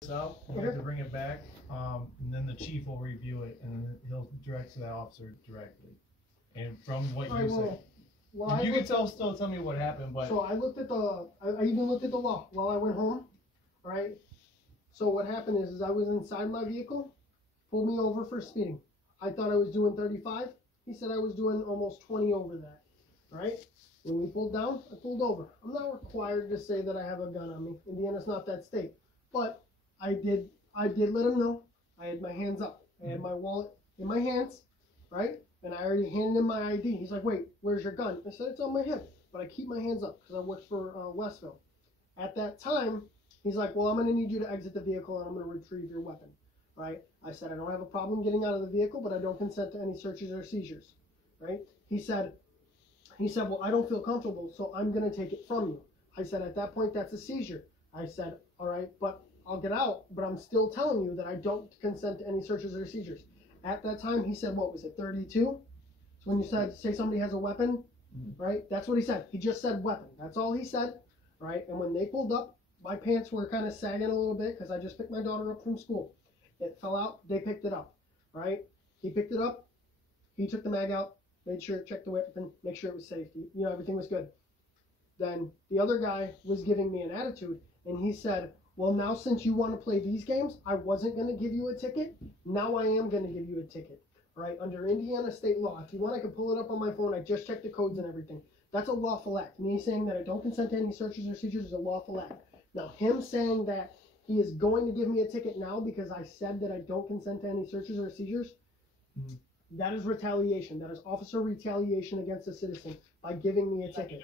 this out, we have to bring it back, and then the chief will review it, and then he'll direct to that officer directly. And from what you said, well, you can tell me what happened, but so I looked at I even looked at the law while I went home. All right. So what happened is I was inside my vehicle, pulled me over for speeding. I thought I was doing 35. He said I was doing almost 20 over that. All right. When we pulled down, I pulled over. I'm not required to say that I have a gun on me. Indiana's not that state, but I did let him know. I had my hands up. I had my wallet in my hands, right? And I already handed him my ID. He's like, "Wait, where's your gun?" I said, "It's on my hip," but I keep my hands up because I work for Westville. At that time, he's like, "Well, I'm going to need you to exit the vehicle and I'm going to retrieve your weapon," right? I said, "I don't have a problem getting out of the vehicle, but I don't consent to any searches or seizures," right? He said, "Well, I don't feel comfortable, so I'm going to take it from you." I said, "At that point, that's a seizure." I said, "All right, but I'll get out, but I'm still telling you that I don't consent to any searches or seizures." At that time, he said, what was it, 32? So when you say somebody has a weapon, right? That's what he said. He just said weapon. That's all he said, right? And when they pulled up, my pants were kind of sagging a little bit because I just picked my daughter up from school. It fell out. They picked it up, right? He picked it up. He took the mag out, made sure, checked the weapon, make sure it was safe. You know, everything was good. Then the other guy was giving me an attitude, and he said, "Well, now since you want to play these games, I wasn't going to give you a ticket. Now I am going to give you a ticket." All right, under Indiana state law, if you want, I can pull it up on my phone. I just checked the codes and everything. That's a lawful act. Me saying that I don't consent to any searches or seizures is a lawful act. Now, him saying that he is going to give me a ticket now because I said that I don't consent to any searches or seizures, that is retaliation. That is officer retaliation against a citizen by giving me a ticket.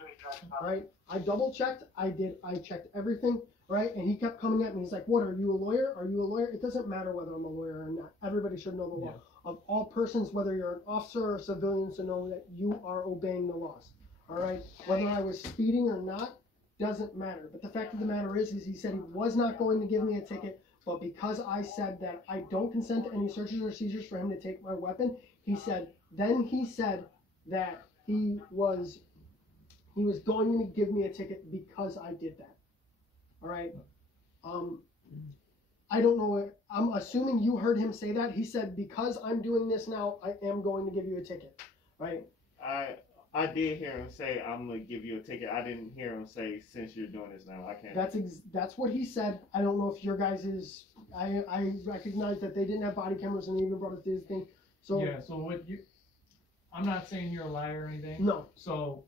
Right? I double checked. I checked everything. Right? And he kept coming at me. He's like, "What, are you a lawyer? Are you a lawyer?" It doesn't matter whether I'm a lawyer or not. Everybody should know the law. Of all persons, whether you're an officer or a civilian, to know that you are obeying the laws. All right? Whether I was speeding or not doesn't matter. But the fact of the matter is he said he was not going to give me a ticket, but because I said that I don't consent to any searches or seizures for him to take my weapon, he said that he was going to give me a ticket because I did that. All right. I don't know. I'm assuming you heard him say that. He said, "Because I'm doing this now, I am going to give you a ticket." Right? I did hear him say, "I'm going to give you a ticket." I didn't hear him say, "Since you're doing this now, I can't." That's what he said. I don't know if your guys is. I recognize that they didn't have body cameras and they even brought it to his thing. So yeah. So what you? I'm not saying you're a liar or anything. No. So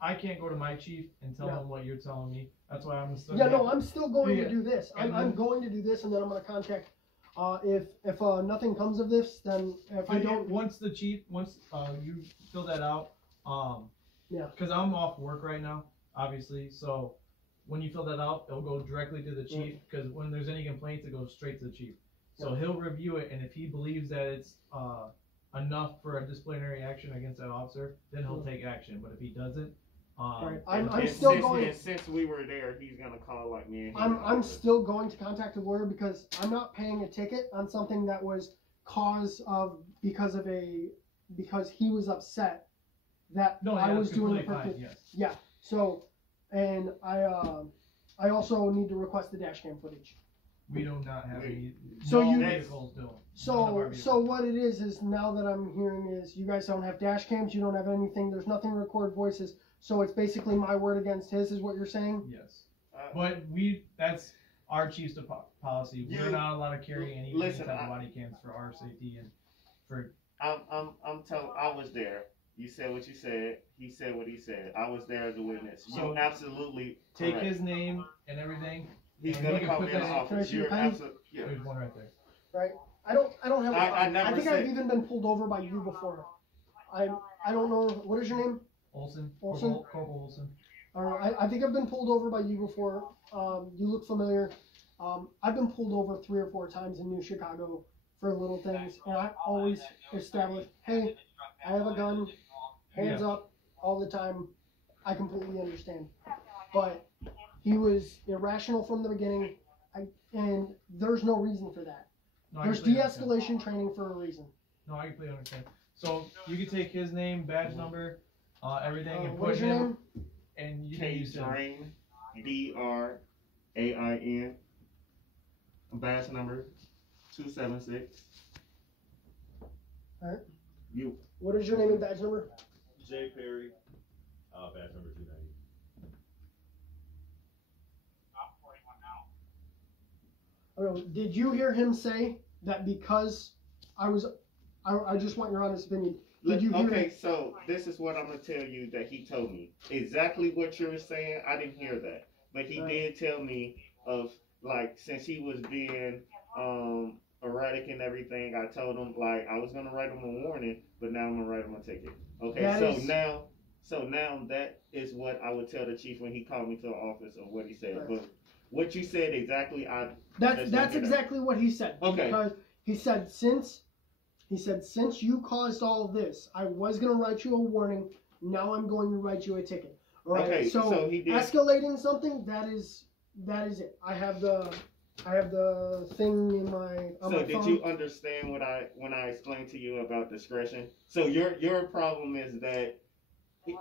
I can't go to my chief and tell him what you're telling me. That's why I'm still. Yeah, no, I'm still going to do this. I'm going to do this, and then I'm going to contact. If nothing comes of this, then if I don't. Once you fill that out, yeah. Because I'm off work right now, obviously. So when you fill that out, it'll go directly to the chief. Because when there's any complaints, it goes straight to the chief. So he'll review it, and if he believes that it's enough for a disciplinary action against that officer, then he'll take action. But if he doesn't. Right. I'm still going. Since we were there, he's gonna call like me. I'm still going to contact a lawyer because I'm not paying a ticket on something that was because he was upset that I was doing the perfect. Yes. Yeah. So, and I also need to request the dash cam footage. We do not have any. So vehicles do. So what it is now that I'm hearing is you guys don't have dash cams. You don't have anything. There's nothing to record voices. So it's basically my word against his, is what you're saying? Yes. But that's our chief's policy. We're not allowed to carry any type of body cams for our safety and for. I'm telling. I was there. You said what you said. He said what he said. I was there as a witness. So you're absolutely take correct. His name and everything. He's gonna call me in the office. You're absolutely. Yeah. There's one right there. Right. I don't have. I think I've even been pulled over by you before. I don't know. What is your name? Olson. Corporal Olson. I think I've been pulled over by you before. You look familiar. I've been pulled over 3 or 4 times in New Chicago for little things, and I always establish, hey, I have a gun, hands up, all the time. I completely understand. But he was irrational from the beginning, and there's no reason for that. No, there's de-escalation training for a reason. No, I completely understand. So you can take his name, badge number, everything, and what put is your him. name? And you can use him. Drain, DRAIN. Badge number 276. Alright. You. What is your name and badge number? Jay Perry, badge number 290. I don't know, did you hear him say that because I just want your honest opinion. Did you hear Okay, so this is what I'm gonna tell you that he told me. Exactly what you were saying, I didn't hear that. But he did tell me of, like, since he was being erratic and everything, I told him, like, I was gonna write him a warning, but now I'm gonna write him a ticket. Okay, so now that is what I would tell the chief when he called me to the office of what he said. Right. But what you said exactly, That's exactly what he said. Okay. Because he said since you caused all of this, I was gonna write you a warning. Now I'm going to write you a ticket. All right. Okay, so he did. Escalating something, that is it. I have the thing in my. On So my did phone. you understand when I explained to you about discretion? So your problem is that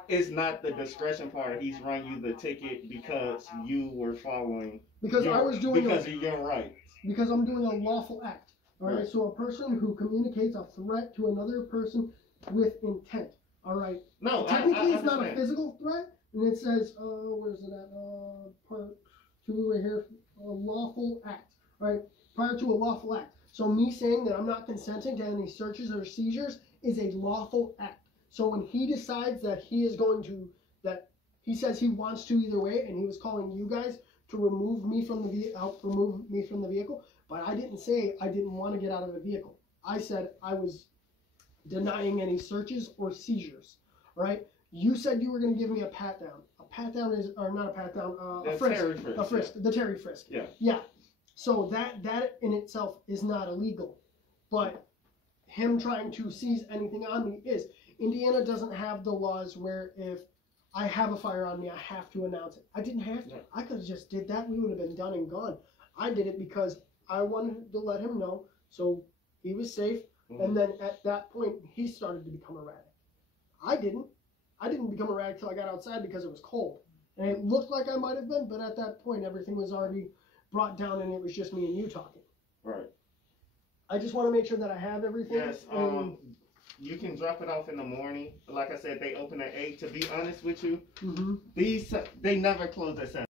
it's not the discretion part. He's run you the ticket because you were following. Because I was doing because of your rights. because I'm doing a lawful act. All right. Right. So a person who communicates a threat to another person with intent. All right. No, Technically, I it's not a understand. physical threat, and it says, where's it at? Part 2 right here, a lawful act. All right, prior to a lawful act. So me saying that I'm not consenting to any searches or seizures is a lawful act. So when he decides that he is going to, that he says he wants to either way, and he was calling you guys to remove me from the vehicle, but I didn't say I didn't want to get out of the vehicle. I said I was denying any searches or seizures. All right. You said you were going to give me a pat down. A pat down is, or not a pat down, a frisk. Terry frisk, A frisk. yeah. The Terry frisk. Yeah. Yeah. So that in itself is not illegal, but him trying to seize anything on me is. Indiana doesn't have the laws where if I have a fire on me, I have to announce it. I didn't have to. Yeah. I could have just did that. We would have been done and gone. I did it because I wanted to let him know so he was safe. Mhm. And then at that point, he started to become erratic. I didn't become erratic till I got outside because it was cold. And it looked like I might have been, but at that point, everything was already brought down and it was just me and you talking. Right. I just want to make sure that I have everything. Yes. You can drop it off in the morning. Like I said, they open at 8. To be honest with you, Mhm. they never close at 7.